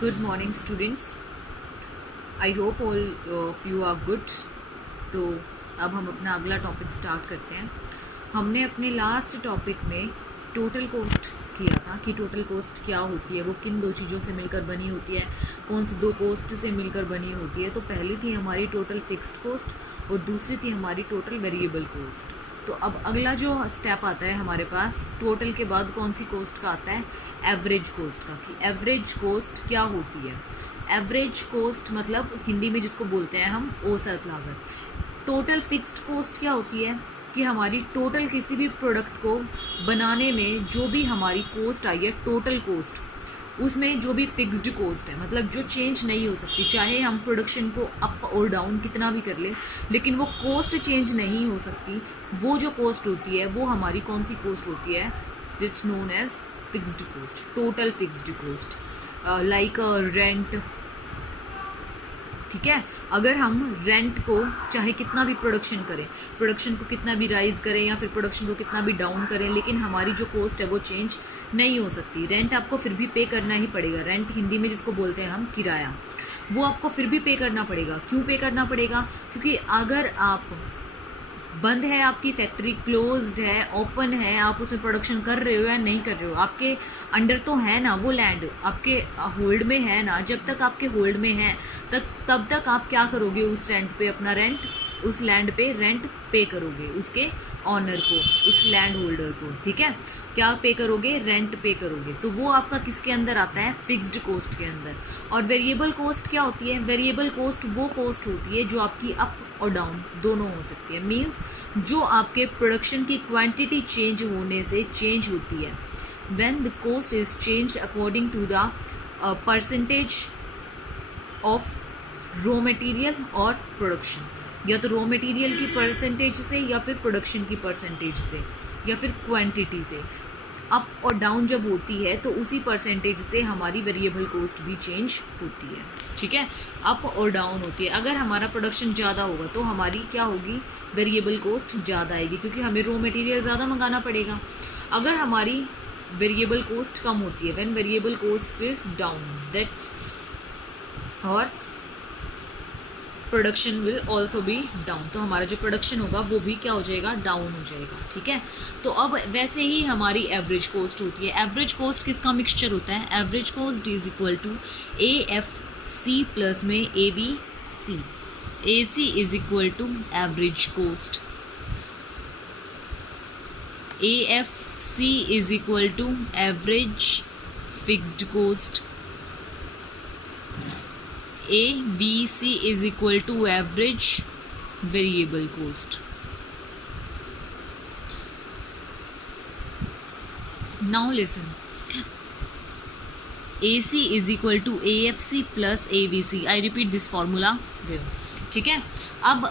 Good morning, students. I hope all of you are good. तो अब हम अपना अगला टॉपिक स्टार्ट करते हैं. हमने अपने लास्ट टॉपिक में टोटल कॉस्ट किया था कि टोटल कॉस्ट क्या होती है, वो किन दो चीज़ों से मिलकर बनी होती है, कौन सी दो कॉस्ट से मिलकर बनी होती है. तो पहली थी हमारी टोटल फिक्स्ड कॉस्ट और दूसरी थी हमारी टोटल वेरिएबल कॉस्ट. तो अब अगला जो स्टेप आता है हमारे पास टोटल के बाद कौन सी कॉस्ट का आता है, एवरेज कॉस्ट का. कि एवरेज कॉस्ट क्या होती है. एवरेज कॉस्ट मतलब हिंदी में जिसको बोलते हैं हम औसत लागत. टोटल फिक्स्ड कॉस्ट क्या होती है कि हमारी टोटल किसी भी प्रोडक्ट को बनाने में जो भी हमारी कॉस्ट आई है, टोटल कॉस्ट, उसमें जो भी फिक्स्ड कॉस्ट है, मतलब जो चेंज नहीं हो सकती, चाहे हम प्रोडक्शन को अप और डाउन कितना भी कर ले, लेकिन वो कॉस्ट चेंज नहीं हो सकती. वो जो कॉस्ट होती है वो हमारी कौन सी कॉस्ट होती है, this known as fixed cost, total fixed cost. Like rent. ठीक है, अगर हम रेंट को चाहे कितना भी प्रोडक्शन करें, प्रोडक्शन को कितना भी राइज करें या फिर प्रोडक्शन को कितना भी डाउन करें, लेकिन हमारी जो कॉस्ट है वो चेंज नहीं हो सकती. रेंट आपको फिर भी पे करना ही पड़ेगा. रेंट हिंदी में जिसको बोलते हैं हम किराया, वो आपको फिर भी पे करना पड़ेगा. क्यों पे करना पड़ेगा? क्योंकि अगर आप बंद है, आपकी फैक्ट्री क्लोज्ड है, ओपन है, आप उसमें प्रोडक्शन कर रहे हो या नहीं कर रहे हो, आपके अंडर तो है ना वो लैंड, आपके होल्ड में है ना. जब तक आपके होल्ड में है तब तक आप क्या करोगे, उस रेंट पे अपना रेंट, उस लैंड पे रेंट पे करोगे उसके ऑनर को, उस लैंड होल्डर को. ठीक है, क्या पे करोगे, रेंट पे करोगे. तो वो आपका किसके अंदर आता है, फिक्स्ड कॉस्ट के अंदर. और वेरिएबल कॉस्ट क्या होती है, वेरिएबल कॉस्ट वो कॉस्ट होती है जो आपकी अप और डाउन दोनों हो सकती है. मीन्स जो आपके प्रोडक्शन की क्वांटिटी चेंज होने से चेंज होती है. When the cost is changed according to the percentage of raw material और प्रोडक्शन, या तो रॉ मटेरियल की परसेंटेज से या फिर प्रोडक्शन की परसेंटेज से या फिर क्वांटिटी से. अप और डाउन जब होती है तो उसी परसेंटेज से हमारी वेरिएबल कॉस्ट भी चेंज होती है. ठीक है, अप और डाउन होती है. अगर हमारा प्रोडक्शन ज़्यादा होगा तो हमारी क्या होगी, वेरिएबल कॉस्ट ज़्यादा आएगी, क्योंकि हमें रॉ मटेरियल ज़्यादा मंगाना पड़ेगा. अगर हमारी वेरिएबल कॉस्ट कम होती है, when variable cost is down, that's और production will also be down, तो हमारा जो प्रोडक्शन होगा वो भी क्या हो जाएगा, डाउन हो जाएगा. ठीक है, तो अब वैसे ही हमारी एवरेज कॉस्ट होती है. एवरेज कॉस्ट किसका मिक्सचर होता है, average cost is equal to A F C plus में A B C. A C is equal to average cost, A F C is equal to average fixed cost, ABC is equal to average variable cost. Now listen, AC is equal to AFC plus ABC. I repeat this formula here. ठीक है, अब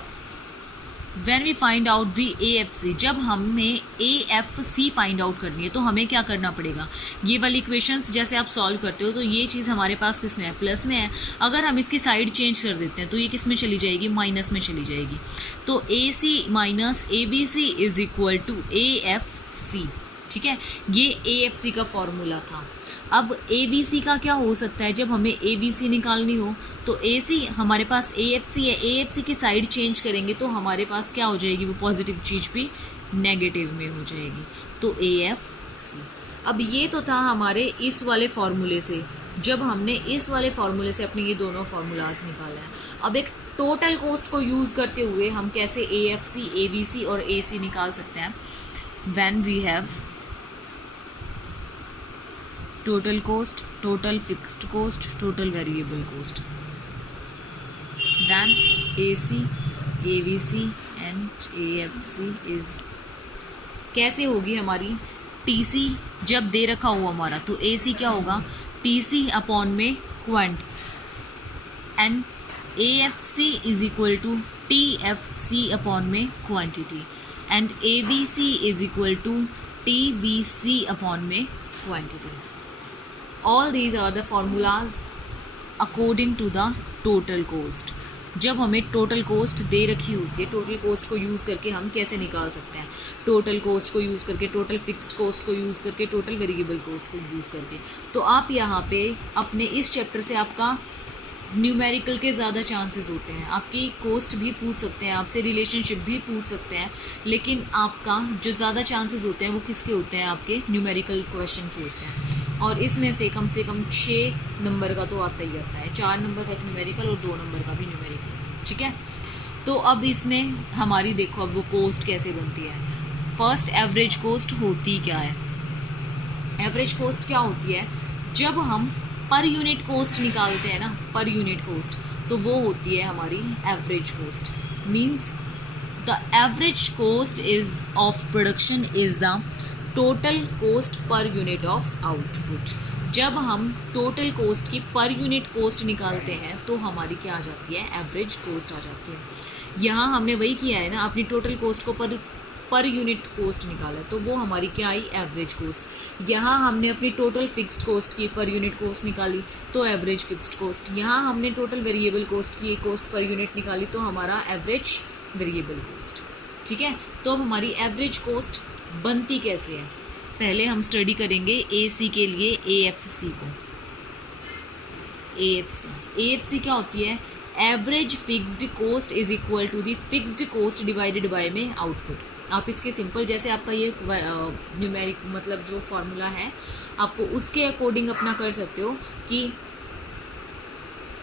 when we find out the AFC, जब हमें AFC find out करनी है तो हमें क्या करना पड़ेगा, ये वाली इक्वेशंस जैसे आप सॉल्व करते हो तो ये चीज़ हमारे पास किस में है, प्लस में है. अगर हम इसकी साइड चेंज कर देते हैं तो ये किस में चली जाएगी, माइनस में चली जाएगी. तो AC minus ABC is equal to AFC. ठीक है, ये AFC का फॉर्मूला था. अब ABC का क्या हो सकता है, जब हमें ABC निकालनी हो तो AC हमारे पास AFC है, AFC की साइड चेंज करेंगे तो हमारे पास क्या हो जाएगी, वो पॉजिटिव चीज़ भी नेगेटिव में हो जाएगी, तो AFC. अब ये तो था हमारे इस वाले फॉर्मूले से, जब हमने इस वाले फॉर्मूले से अपने ये दोनों फार्मूलाज निकाला है. अब एक टोटल कॉस्ट को यूज़ करते हुए हम कैसे AFC, ABC और AC निकाल सकते हैं. When we have total cost, total fixed cost, total variable cost, then AC, ABC and AFC is कैसे होगी हमारी, TC जब दे रखा हो हमारा तो AC क्या होगा, TC अपॉन में quant, and AFC is equal to TFC upon में quantity, and ABC is equal to TBC upon में quantity. All these are the formulas according to the total cost. जब हमें टोटल कॉस्ट दे रखी होती है, total cost को use करके हम कैसे निकाल सकते हैं, टोटल कॉस्ट को यूज़ करके, टोटल फिक्स्ड कॉस्ट को यूज़ करके, टोटल वेरिएबल कॉस्ट को यूज़ करके। तो आप यहाँ पे अपने इस चैप्टर से आपका न्यूमेरिकल के ज़्यादा चांसेस होते हैं, आपकी कॉस्ट भी पूछ सकते हैं, आपसे रिलेशनशिप भी पूछ सकते हैं, लेकिन आपका जो ज़्यादा चांसेस होते हैं वो किसके होते हैं, आपके न्यूमेरिकल क्वेश्चन के होते हैं। और इसमें से कम 6 नंबर का तो आता ही आता है, 4 नंबर का न्यूमेरिकल और 2 नंबर का भी न्यूमेरिकल, ठीक है। तो अब इसमें हमारी देखो अब वो कॉस्ट कैसे बनती है। फर्स्ट एवरेज कॉस्ट होती क्या है, एवरेज कॉस्ट क्या होती है, जब हम पर यूनिट कॉस्ट निकालते हैं ना, पर यूनिट कॉस्ट, तो वो होती है हमारी average cost. Means the average cost is of production is the total cost per unit of output. जब हम टोटल कॉस्ट की पर यूनिट कॉस्ट निकालते हैं तो हमारी क्या आ जाती है, एवरेज कॉस्ट आ जाती है। यहाँ हमने वही किया है ना, अपनी टोटल कॉस्ट को पर यूनिट कॉस्ट निकाला, तो वो हमारी क्या आई, एवरेज कॉस्ट। यहाँ हमने अपनी टोटल फिक्स्ड कॉस्ट की पर यूनिट कॉस्ट निकाली तो एवरेज फिक्स्ड कॉस्ट। यहाँ हमने टोटल वेरिएबल कॉस्ट की कॉस्ट पर यूनिट निकाली तो हमारा एवरेज वेरिएबल कॉस्ट, ठीक है। तो अब हमारी एवरेज कॉस्ट बनती कैसे है, पहले हम स्टडी करेंगे एसी के लिए एएफसी को। एएफसी क्या होती है, average fixed cost is equal to the fixed cost divided by में आउटपुट। आप इसके सिंपल जैसे आपका ये न्यूमेरिक मतलब जो फॉर्मूला है आपको उसके अकॉर्डिंग अपना कर सकते हो कि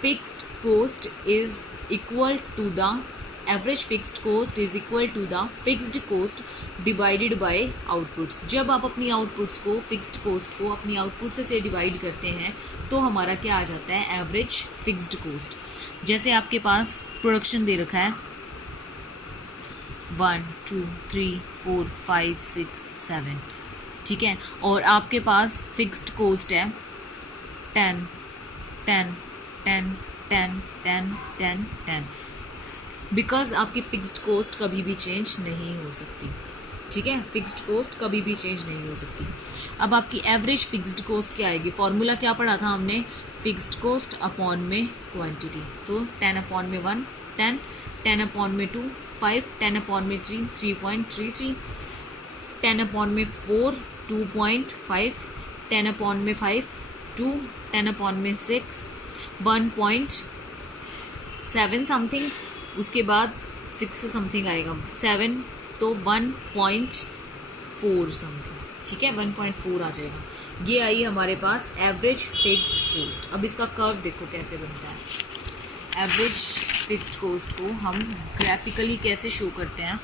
fixed cost is equal to the average fixed cost is equal to the fixed cost divided by outputs. जब आप अपनी आउटपुट्स को, फिक्स्ड कॉस्ट को अपनी आउटपुट से डिवाइड करते हैं तो हमारा क्या आ जाता है, एवरेज फिक्स्ड कॉस्ट। जैसे आपके पास प्रोडक्शन दे रखा है 1 2 3 4 5 6 7, ठीक है, और आपके पास फिक्स्ड कॉस्ट है 10 10 10 10 10 10 10, बिकॉज आपकी फिक्स्ड कॉस्ट कभी भी चेंज नहीं हो सकती, ठीक है, फिक्स्ड कॉस्ट कभी भी चेंज नहीं हो सकती। अब आपकी एवरेज फिक्स्ड कॉस्ट क्या आएगी, फॉर्मूला क्या पढ़ा था हमने, फिक्स्ड कॉस्ट अपॉन में क्वांटिटी। तो 10 अपॉन में 1 10, 10 अपॉन में 2 5, 10 अपॉन में 3 3.33, 10 अपॉन में 4 2.5, 10 अपॉन में 5 2, 10 अपॉन में 6 1.7 समथिंग, उसके बाद 6 से समथिंग आएगा 7, तो 1.4 समथिंग, ठीक है, 1.4 आ जाएगा। ये आई हमारे पास एवरेज फिक्स्ड कॉस्ट। अब इसका कर्व देखो कैसे बनता है। एवरेज फिक्स्ड कॉस्ट को हम ग्राफिकली कैसे शो करते हैं,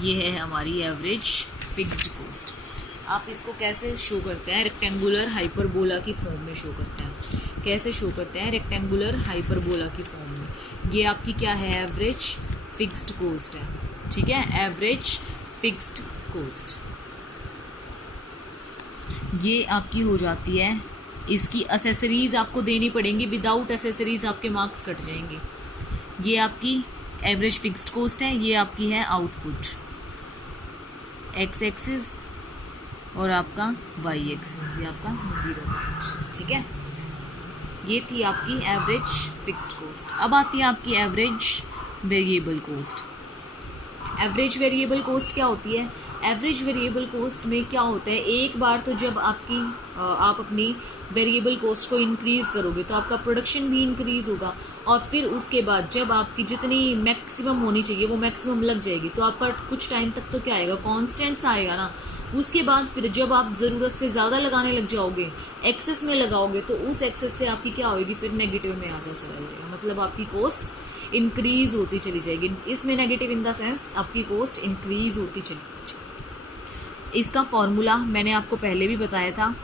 ये है हमारी एवरेज फिक्स्ड कॉस्ट। आप इसको कैसे शो करते हैं, रेक्टेंगुलर हाइपरबोला की फॉर्म में शो करते हैं। कैसे शो करते हैं, रेक्टेंगुलर हाइपरबोला की फॉर्म में। ये आपकी क्या है, एवरेज फिक्स्ड कॉस्ट है, ठीक है, एवरेज फिक्स्ड कॉस्ट ये आपकी हो जाती है। इसकी एसेसरीज आपको देनी पड़ेंगी, विदाउट एसेसरीज आपके मार्क्स कट जाएंगे। ये आपकी एवरेज फिक्स्ड कॉस्ट है, ये आपकी है आउटपुट एक्स एक्सिस और आपका वाई एक्सिस, ये आपका 0, ठीक है। ये थी आपकी एवरेज फिक्स्ड कॉस्ट। अब आती है आपकी average variable cost. Average variable cost क्या होती है, एवरेज वेरिएबल कॉस्ट में क्या होता है, एक बार तो जब आप अपनी वेरिएबल कॉस्ट को इंक्रीज़ करोगे तो आपका प्रोडक्शन भी इंक्रीज़ होगा, और फिर उसके बाद जब आपकी जितनी मैक्सिमम होनी चाहिए वो मैक्सिमम लग जाएगी, तो आपका कुछ टाइम तक तो क्या आएगा, कॉन्स्टेंट्स आएगा ना। उसके बाद फिर जब आप ज़रूरत से ज़्यादा लगाने लग जाओगे, एक्सेस में लगाओगे, तो उस एक्सेस से आपकी क्या होगी, फिर नेगेटिव में आ चला जाएगा, मतलब आपकी कॉस्ट इंक्रीज़ होती चली जाएगी। इसमें नेगेटिव इन द सेंस आपकी कॉस्ट इंक्रीज़ होती चली जाएगी। इसका फॉर्मूला मैंने आपको पहले भी बताया था,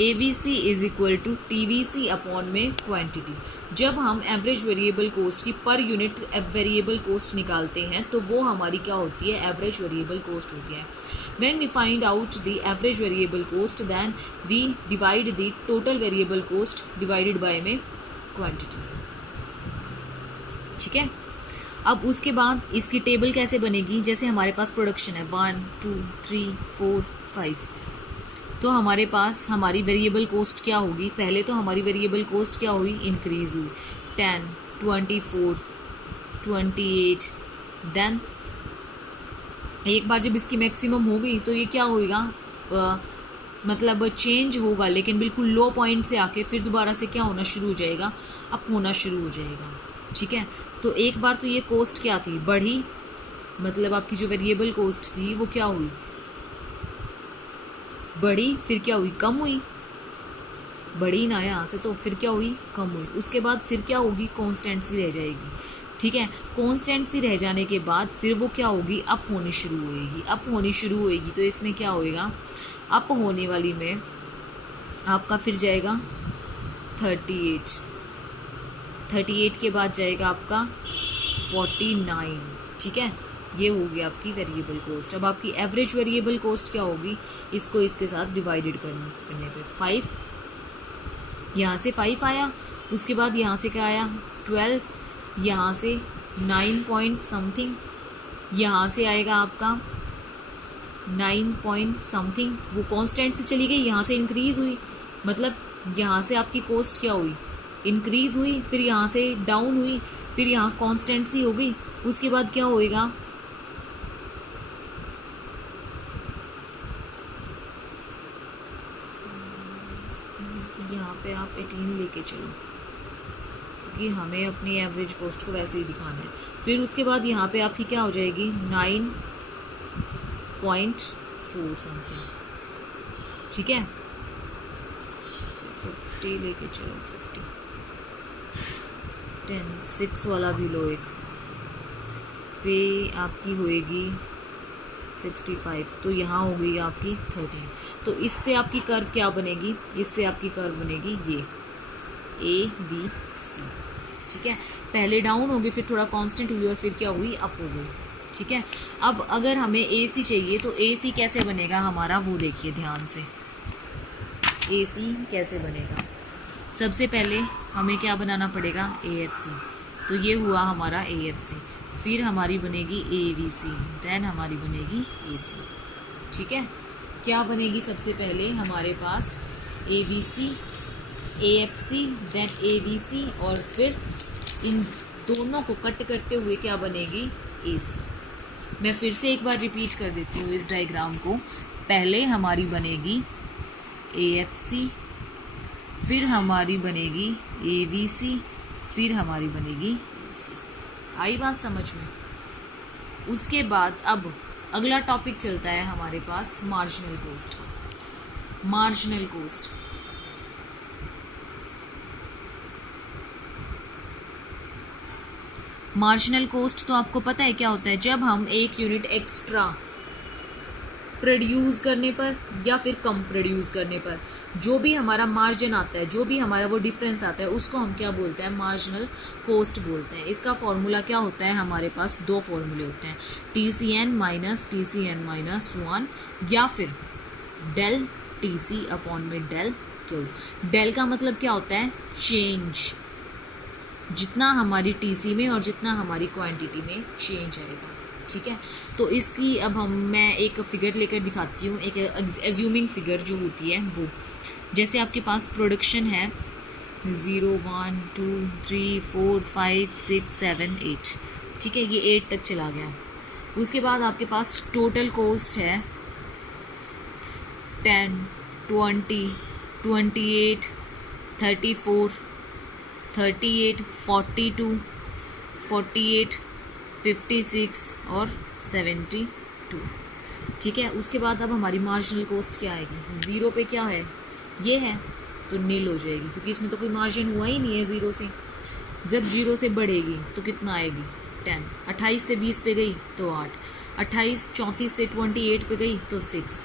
ABC is equal to TVC upon में क्वांटिटी। जब हम एवरेज वेरिएबल कॉस्ट की पर यूनिट वेरिएबल कॉस्ट निकालते हैं तो वो हमारी क्या होती है, एवरेज वेरिएबल कॉस्ट होती है। When we find out the average variable cost, then we divide the total variable cost divided by में quantity, ठीक है। अब उसके बाद इसकी टेबल कैसे बनेगी, जैसे हमारे पास प्रोडक्शन है 1 2 3 4 5, तो हमारे पास हमारी वेरिएबल कॉस्ट क्या होगी, पहले तो हमारी वेरिएबल कॉस्ट क्या हुई, इंक्रीज हुई 10, 24, 28। देन एक बार जब इसकी मैक्सिमम होगी तो ये क्या होगा, मतलब चेंज होगा, लेकिन बिल्कुल लो पॉइंट से आके फिर दोबारा से क्या होना शुरू हो जाएगा, अप होना शुरू हो जाएगा। ठीक है, तो एक बार तो ये कॉस्ट क्या थी, बढ़ी, मतलब आपकी जो वेरिएबल कॉस्ट थी वो क्या हुई, बढ़ी, फिर क्या हुई, कम हुई, बढ़ी ना यहाँ से, तो फिर क्या हुई, कम हुई। उसके बाद फिर क्या होगी, कांस्टेंट सी रह जाएगी। ठीक है, कांस्टेंट सी रह जाने के बाद फिर वो क्या होगी, अप होनी शुरू होएगी। अप होनी शुरू होएगी तो इसमें क्या होएगा, अप होने वाली में आपका फिर जाएगा 38, 38 के बाद जाएगा आपका 49। ठीक है, ये होगी आपकी वेरिएबल कॉस्ट। अब आपकी एवरेज वेरिएबल कॉस्ट क्या होगी, इसको इसके साथ डिवाइडेड करने पे 5, यहाँ से 5 आया, उसके बाद यहाँ से क्या आया 12, यहाँ से 9 पॉइंट समथिंग, यहाँ से आएगा आपका 9 पॉइंट समथिंग, वो कांस्टेंट से चली गई, यहाँ से इंक्रीज हुई, मतलब यहाँ से आपकी कॉस्ट क्या हुई, इंक्रीज हुई, फिर यहाँ से डाउन हुई, फिर यहाँ कांस्टेंट सी हो गई। उसके बाद क्या होएगा, यहाँ पे आप 18 लेके चलो क्योंकि हमें अपनी एवरेज कॉस्ट को वैसे ही दिखाना है। फिर उसके बाद यहाँ पे आपकी क्या हो जाएगी 9.4 समथिंग। ठीक है, 50 लेके चलो, 50, 10, 6 वाला भी लो, एक पे आपकी होएगी 65, तो यहाँ हो गई आपकी 13। तो इससे आपकी कर्व क्या बनेगी, इससे आपकी कर्व बनेगी ये ABC। ठीक है, पहले डाउन हो गई, फिर थोड़ा कांस्टेंट हुई और फिर क्या हुई, अप हो गई। ठीक है, अब अगर हमें AC चाहिए तो AC कैसे बनेगा हमारा, वो देखिए ध्यान से। AC कैसे बनेगा, सबसे पहले हमें क्या बनाना पड़ेगा, AFC। तो ये हुआ हमारा AFC, फिर हमारी बनेगी ABC, देन हमारी बनेगी AC। ठीक है, क्या बनेगी, सबसे पहले हमारे पास ABC, AFC, देन ABC, और फिर इन दोनों को कट करते हुए क्या बनेगी, AC। मैं फिर से एक बार रिपीट कर देती हूँ इस डायग्राम को। पहले हमारी बनेगी AFC, फिर हमारी बनेगी ABC, फिर हमारी बनेगी AC। आई बात समझ में। उसके बाद अब अगला टॉपिक चलता है हमारे पास मार्जिनल कॉस्ट का। मार्जिनल कॉस्ट, मार्जिनल कॉस्ट तो आपको पता है क्या होता है, जब हम एक यूनिट एक्स्ट्रा प्रोड्यूस करने पर या फिर कम प्रोड्यूस करने पर जो भी हमारा मार्जिन आता है, जो भी हमारा वो डिफरेंस आता है, उसको हम क्या बोलते हैं, मार्जिनल कॉस्ट बोलते हैं। इसका फॉर्मूला क्या होता है, हमारे पास दो फॉर्मूले होते हैं, TCN माइनस TCN माइनस 1, या फिर डेल TC अपॉन में डेल Q। डेल का मतलब क्या होता है, चेंज, जितना हमारी TC में और जितना हमारी क्वांटिटी में चेंज आएगा। ठीक है, तो इसकी अब मैं एक फिगर लेकर दिखाती हूँ, एक एज्यूमिंग फिगर जो होती है वो, जैसे आपके पास प्रोडक्शन है 0, 1, 2, 3, 4, 5, 6, 7, 8। ठीक है, ये 8 तक चला गया। उसके बाद आपके पास टोटल कॉस्ट है 10, 20, 28, 34, 38, 42, 48, 56 और 72। ठीक है, उसके बाद अब हमारी मार्जिनल कॉस्ट क्या आएगी, 0 पे क्या है, ये है, तो नील हो जाएगी क्योंकि इसमें तो कोई मार्जिन हुआ ही नहीं है 0 से। जब 0 से बढ़ेगी तो कितना आएगी, 10, 28 से 20 पे गई तो 8, 28, 34 से 28 पे गई तो 6,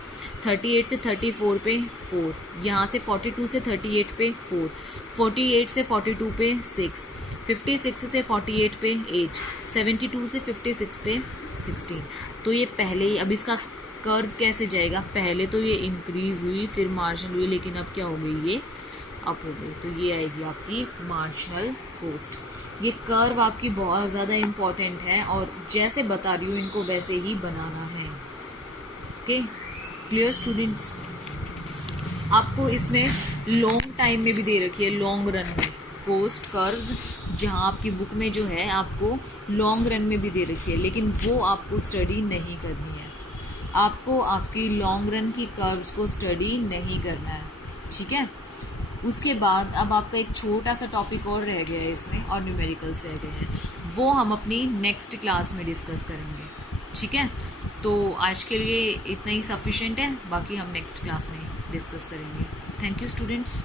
38 से 34 पे 4, यहाँ से 42 से 38 पे 4, 48 से 42 पे 6, 56 से 48 पे 8, 72 से 56 पे 16। तो ये पहले ही, अब इसका कर्व कैसे जाएगा, पहले तो ये इंक्रीज हुई, फिर मार्जिनल हुई, लेकिन अब क्या हो गई, ये अप हो गई। तो ये आएगी आपकी मार्जिनल कॉस्ट। ये कर्व आपकी बहुत ज़्यादा इम्पॉर्टेंट है और जैसे बता रही हूँ इनको वैसे ही बनाना है। Okay, clear students. आपको इसमें लॉन्ग टाइम में भी दे रखी है, लॉन्ग रन में कोस्ट कर्व्स, जहाँ आपकी बुक में जो है आपको लॉन्ग रन में भी दे रखी है, लेकिन वो आपको स्टडी नहीं करनी है। आपको आपकी लॉन्ग रन की कर्व्स को स्टडी नहीं करना है, ठीक है। उसके बाद अब आपका एक छोटा सा टॉपिक और रह गया है इसमें, और न्यूमेरिकल्स रह गए हैं, वो हम अपनी नेक्स्ट क्लास में डिस्कस करेंगे, ठीक है। तो आज के लिए इतना ही सफिशिएंट है, बाकी हम नेक्स्ट क्लास में डिस्कस करेंगे। Thank you students.